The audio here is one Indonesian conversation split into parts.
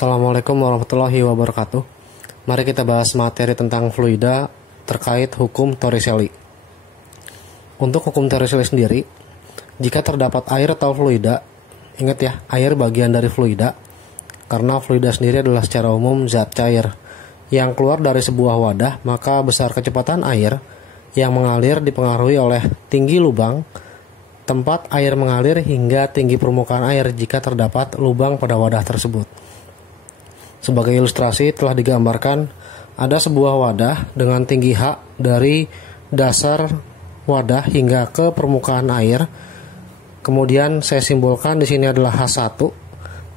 Assalamualaikum warahmatullahi wabarakatuh. Mari kita bahas materi tentang fluida terkait hukum Torricelli. Untuk hukum Torricelli sendiri, jika terdapat air atau fluida, ingat ya, air bagian dari fluida, karena fluida sendiri adalah secara umum zat cair yang keluar dari sebuah wadah, maka besar kecepatan air yang mengalir dipengaruhi oleh tinggi lubang tempat air mengalir hingga tinggi permukaan air jika terdapat lubang pada wadah tersebut. Sebagai ilustrasi telah digambarkan ada sebuah wadah dengan tinggi H dari dasar wadah hingga ke permukaan air. Kemudian saya simbolkan di sini adalah H1,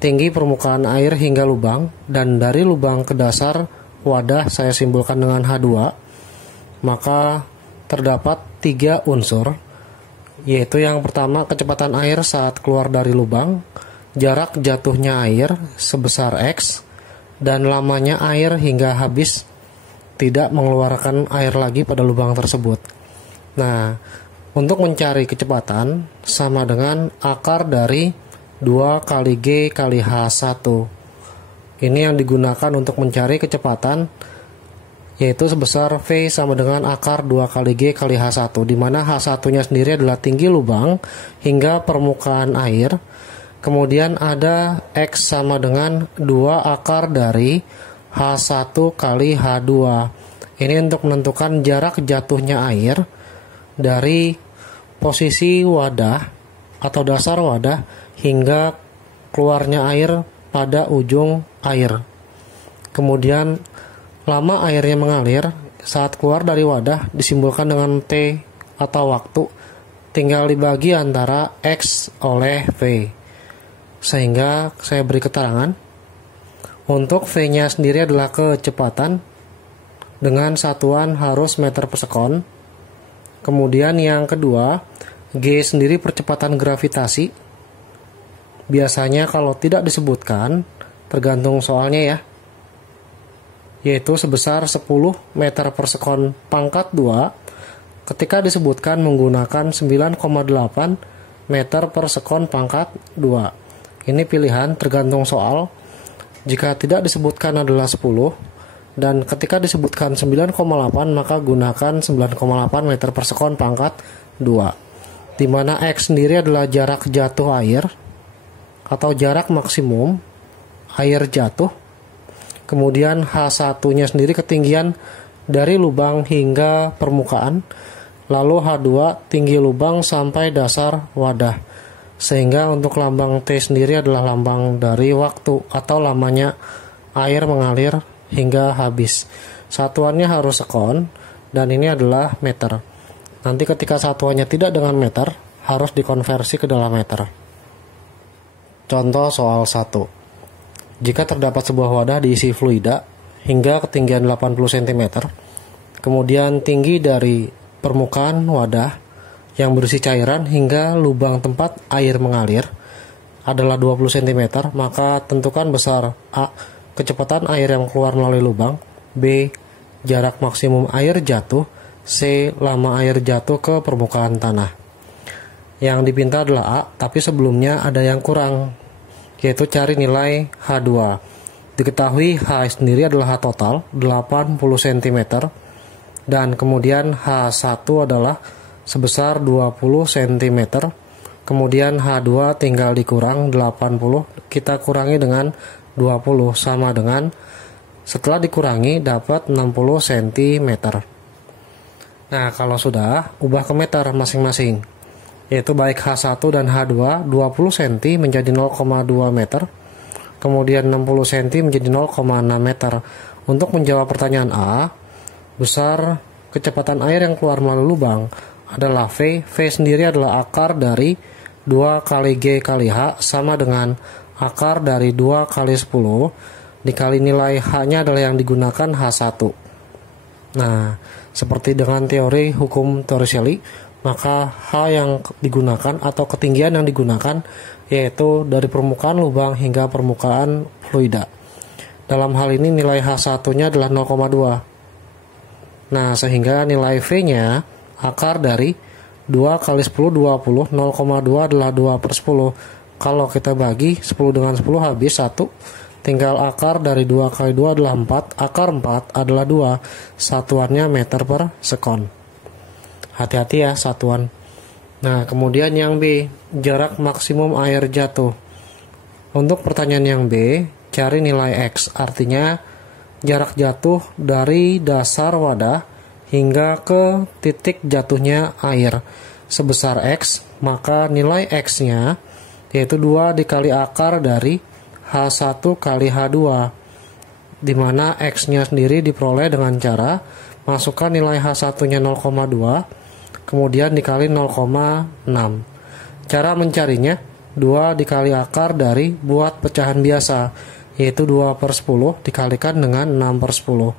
tinggi permukaan air hingga lubang, dan dari lubang ke dasar wadah saya simbolkan dengan H2. Maka terdapat 3 unsur, yaitu yang pertama kecepatan air saat keluar dari lubang, jarak jatuhnya air sebesar X, dan lamanya air hingga habis tidak mengeluarkan air lagi pada lubang tersebut. Nah, untuk mencari kecepatan sama dengan akar dari 2 kali G kali H1. Ini yang digunakan untuk mencari kecepatan, yaitu sebesar V sama dengan akar 2 kali G kali H1, di mana H1-nya sendiri adalah tinggi lubang hingga permukaan air. Kemudian ada X sama dengan 2 akar dari H1 kali H2. Ini untuk menentukan jarak jatuhnya air dari posisi wadah atau dasar wadah hingga keluarnya air pada ujung air. Kemudian lama airnya mengalir saat keluar dari wadah disimbolkan dengan T atau waktu, tinggal dibagi antara X oleh V. Sehingga saya beri keterangan untuk V-nya sendiri adalah kecepatan dengan satuan harus meter per sekon. Kemudian yang kedua, G sendiri percepatan gravitasi. Biasanya kalau tidak disebutkan, tergantung soalnya ya, yaitu sebesar 10 meter per sekon pangkat 2. Ketika disebutkan menggunakan 9,8 meter per sekon pangkat 2. Ini pilihan tergantung soal. Jika tidak disebutkan adalah 10, dan ketika disebutkan 9,8 maka gunakan 9,8 meter per sekon pangkat 2. Di mana X sendiri adalah jarak jatuh air atau jarak maksimum air jatuh. Kemudian H1-nya sendiri ketinggian dari lubang hingga permukaan. Lalu H2 tinggi lubang sampai dasar wadah. Sehingga untuk lambang T sendiri adalah lambang dari waktu atau lamanya air mengalir hingga habis. Satuannya harus sekon dan ini adalah meter. Nanti ketika satuannya tidak dengan meter, harus dikonversi ke dalam meter. Contoh soal 1. Jika terdapat sebuah wadah diisi fluida hingga ketinggian 80 cm, kemudian tinggi dari permukaan wadah yang berisi cairan hingga lubang tempat air mengalir adalah 20 cm, maka tentukan besar A, kecepatan air yang keluar melalui lubang, B, jarak maksimum air jatuh, C, lama air jatuh ke permukaan tanah. Yang dipinta adalah A, tapi sebelumnya ada yang kurang, yaitu cari nilai H2. Diketahui H sendiri adalah H total 80 cm, dan kemudian H1 adalah sebesar 20 cm. Kemudian H2 tinggal dikurang 80, kita kurangi dengan 20 sama dengan, setelah dikurangi dapat 60 cm. Nah, kalau sudah, ubah ke meter masing-masing, yaitu baik H1 dan H2 20 cm menjadi 0,2 meter, kemudian 60 cm menjadi 0,6 meter. Untuk menjawab pertanyaan A, besar kecepatan air yang keluar melalui lubang adalah V. V sendiri adalah akar dari 2 kali G kali H sama dengan akar dari 2 kali 10 dikali nilai H-nya adalah yang digunakan H1. Nah, seperti dengan teori hukum Torricelli, maka H yang digunakan atau ketinggian yang digunakan yaitu dari permukaan lubang hingga permukaan fluida. Dalam hal ini nilai H1-nya adalah 0,2. Nah, sehingga nilai V-nya akar dari 2 kali 10 20, 0,2 adalah 2 per 10. Kalau kita bagi 10 dengan 10 habis 1, tinggal akar dari 2 kali 2 adalah 4, akar 4 adalah 2, satuannya meter per sekon. Hati-hati ya satuan. Nah, kemudian yang B, jarak maksimum air jatuh. Untuk pertanyaan yang B, cari nilai X, artinya jarak jatuh dari dasar wadah hingga ke titik jatuhnya air sebesar X, maka nilai X-nya yaitu 2 dikali akar dari H1 kali H2, di mana X-nya sendiri diperoleh dengan cara masukkan nilai H1-nya 0,2, kemudian dikali 0,6. Cara mencarinya, 2 dikali akar dari buat pecahan biasa, yaitu 2/10 dikalikan dengan 6/10.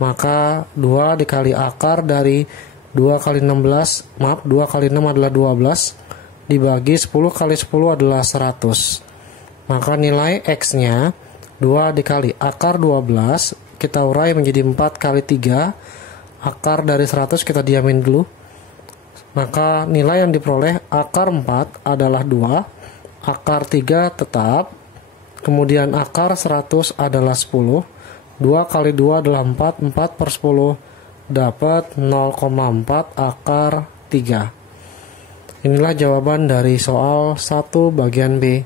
Maka 2 dikali akar dari 2 kali 16, 2 kali 6 adalah 12, dibagi 10 kali 10 adalah 100. Maka nilai X-nya 2 dikali akar 12, kita urai menjadi 4 kali 3, akar dari 100 kita diamin dulu. Maka nilai yang diperoleh akar 4 adalah 2, akar 3 tetap, kemudian akar 100 adalah 10, 2 kali 2 adalah 4, 4/10, dapat 0,4 akar 3. Inilah jawaban dari soal 1 bagian B.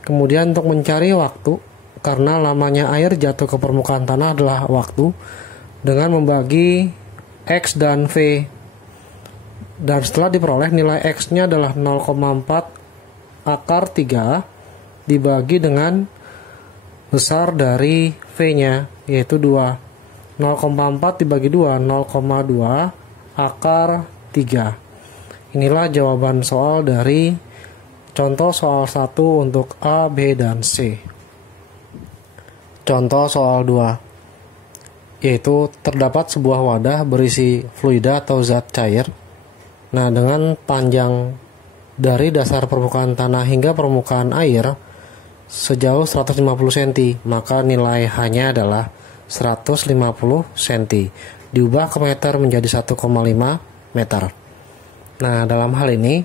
Kemudian untuk mencari waktu, karena lamanya air jatuh ke permukaan tanah adalah waktu, dengan membagi X dan V. Dan setelah diperoleh nilai X-nya adalah 0,4 akar 3 dibagi dengan besar dari V-nya, yaitu 2. 0,4 dibagi 2, 0,2 akar 3. Inilah jawaban soal dari contoh soal 1 untuk A, B, dan C. Contoh soal 2, yaitu terdapat sebuah wadah berisi fluida atau zat cair. Nah, dengan panjang dari dasar permukaan tanah hingga permukaan air sejauh 150 cm, maka nilai H-nya adalah 150 cm. Diubah ke meter menjadi 1,5 meter. Nah, dalam hal ini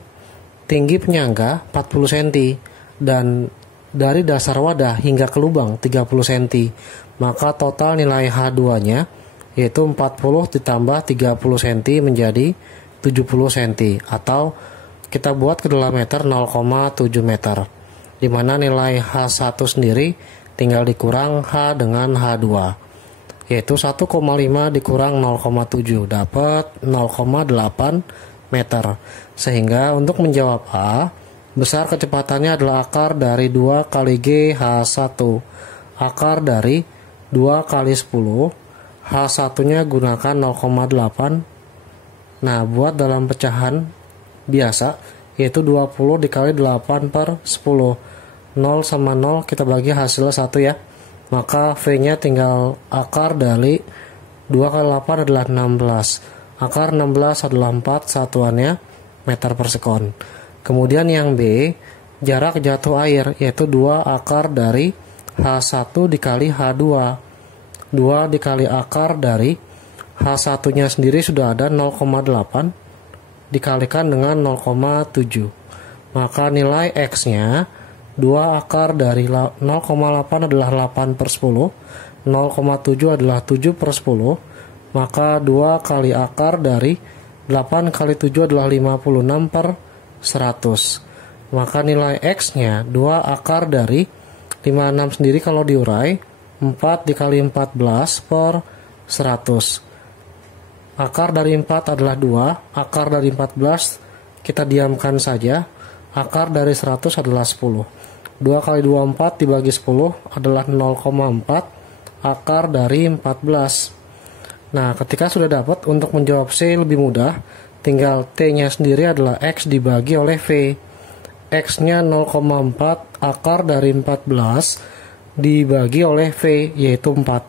tinggi penyangga 40 cm dan dari dasar wadah hingga ke lubang 30 cm, maka total nilai H2-nya yaitu 40 ditambah 30 cm menjadi 70 cm, atau kita buat ke dalam meter 0,7 meter, di mana nilai H1 sendiri tinggal dikurang H dengan H2, yaitu 1,5 dikurang 0,7 dapat 0,8 meter. Sehingga untuk menjawab A, besar kecepatannya adalah akar dari 2 kali G H1, akar dari 2 kali 10, H1-nya gunakan 0,8. Nah, buat dalam pecahan biasa, yaitu 20 dikali 8/10. 0 sama 0 kita bagi hasilnya 1 ya. Maka V-nya tinggal akar dari 2 kali 8 adalah 16. Akar 16 adalah 4, satuannya meter per sekon. Kemudian yang B, jarak jatuh air, yaitu 2 akar dari H1 dikali H2. 2 dikali akar dari H1-nya sendiri sudah ada 0,8 dikalikan dengan 0,7. Maka nilai X-nya 2 akar dari 0,8 adalah 8/10, 0,7 adalah 7/10, maka 2 kali akar dari 8 kali 7 adalah 56/100. Maka nilai X-nya 2 akar dari 56 sendiri kalau diurai 4 dikali 14/100. Akar dari 4 adalah 2, akar dari 14 kita diamkan saja, akar dari 100 adalah 10. 2 kali 24 dibagi 10 adalah 0,4 akar dari 14. Nah, ketika sudah dapat, untuk menjawab C lebih mudah, tinggal T-nya sendiri adalah X dibagi oleh V. X-nya 0,4 akar dari 14 dibagi oleh V, yaitu 4.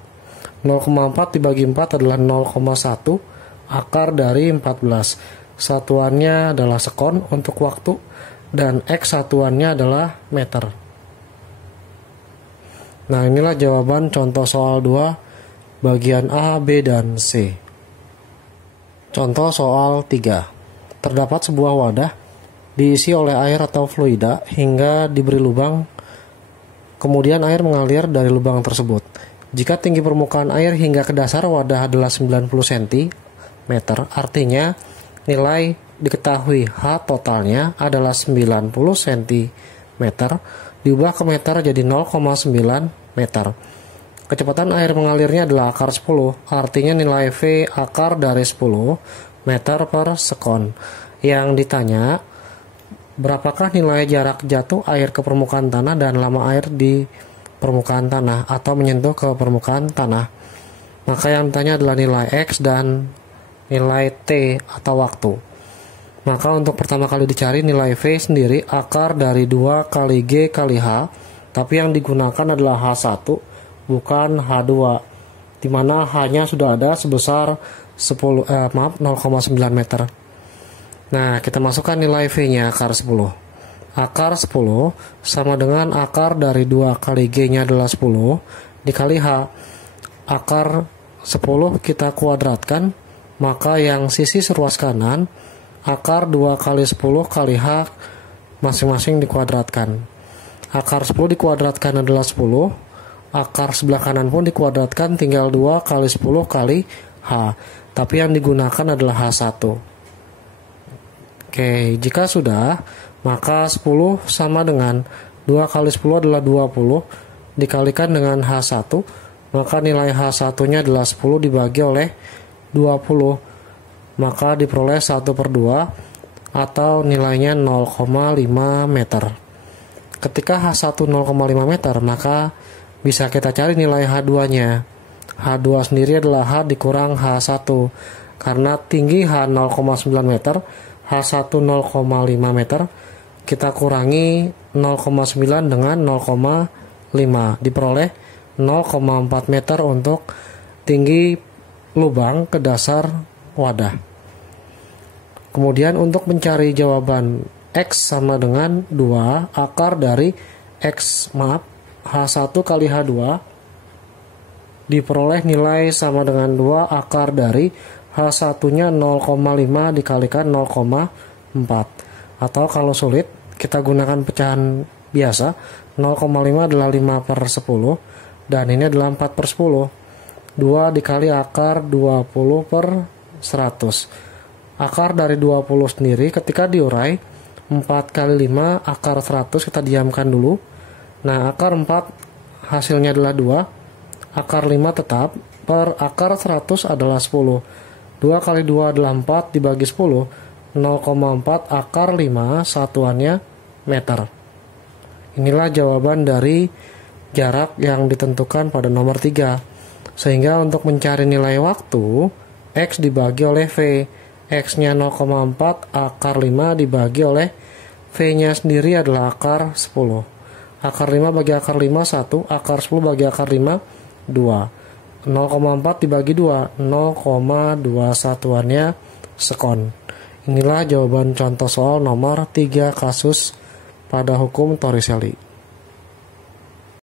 0,4 dibagi 4 adalah 0,1 akar dari 14. Satuannya adalah sekon untuk waktu, dan X satuannya adalah meter. Nah, inilah jawaban contoh soal 2 bagian A, B, dan C. Contoh soal 3. Terdapat sebuah wadah diisi oleh air atau fluida hingga diberi lubang Kemudian air mengalir dari lubang tersebut. Jika tinggi permukaan air hingga ke dasar wadah adalah 90 cm, artinya nilai diketahui H totalnya adalah 90 cm, diubah ke meter jadi 0,9 meter. Kecepatan air mengalirnya adalah akar 10, artinya nilai V akar dari 10 meter per sekon. Yang ditanya, berapakah nilai jarak jatuh air ke permukaan tanah dan lama air di permukaan tanah atau menyentuh ke permukaan tanah? Maka yang ditanya adalah nilai X dan nilai T atau waktu. Maka untuk pertama kali dicari nilai V sendiri akar dari 2 kali G kali H, tapi yang digunakan adalah H1 bukan H2, dimana H-nya sudah ada sebesar 0,9 meter. Nah, kita masukkan nilai V-nya akar 10. Akar 10 sama dengan akar dari 2 kali G-nya adalah 10 dikali H. Akar 10 kita kuadratkan, maka yang sisi seruas kanan, akar 2 kali 10 kali H masing-masing dikuadratkan. Akar 10 dikuadratkan adalah 10. Akar sebelah kanan pun dikuadratkan, tinggal 2 kali 10 kali H. Tapi yang digunakan adalah H1. Oke, jika sudah, maka 10 sama dengan 2 kali 10 adalah 20 dikalikan dengan H1, maka nilai H1-nya adalah 10 dibagi oleh 20, maka diperoleh 1/2 atau nilainya 0,5 meter. Ketika H1 0,5 meter, maka bisa kita cari nilai H2-nya. H2 sendiri adalah H dikurang H1, karena tinggi H 0,9 meter, H1 0,5 meter, kita kurangi 0,9 dengan 0,5, diperoleh 0,4 meter untuk tinggi lubang ke dasar wadah. Kemudian untuk mencari jawaban X sama dengan 2 akar dari H1 kali H2, diperoleh nilai sama dengan 2 akar dari H1-nya 0,5 dikalikan 0,4. Atau kalau sulit, kita gunakan pecahan biasa. 0,5 adalah 5/10, dan ini adalah 4/10. 2 dikali akar 20 per 100. Akar dari 20 sendiri ketika diurai, 4 kali 5 akar 100, kita diamkan dulu. Nah, akar 4 hasilnya adalah 2. Akar 5 tetap, per akar 100 adalah 10. 2 kali 2 adalah 4 dibagi 10, 0,4 akar 5, satuannya meter. Inilah jawaban dari jarak yang ditentukan pada nomor 3. Sehingga untuk mencari nilai waktu, X dibagi oleh V. X-nya 0,4 akar 5 dibagi oleh V-nya sendiri adalah akar 10. Akar 5 bagi akar 5, 1. Akar 10 bagi akar 5, 2. 0,4 dibagi 2, 0,2 satuannya sekon. Inilah jawaban contoh soal nomor 3 kasus pada hukum Torricelli.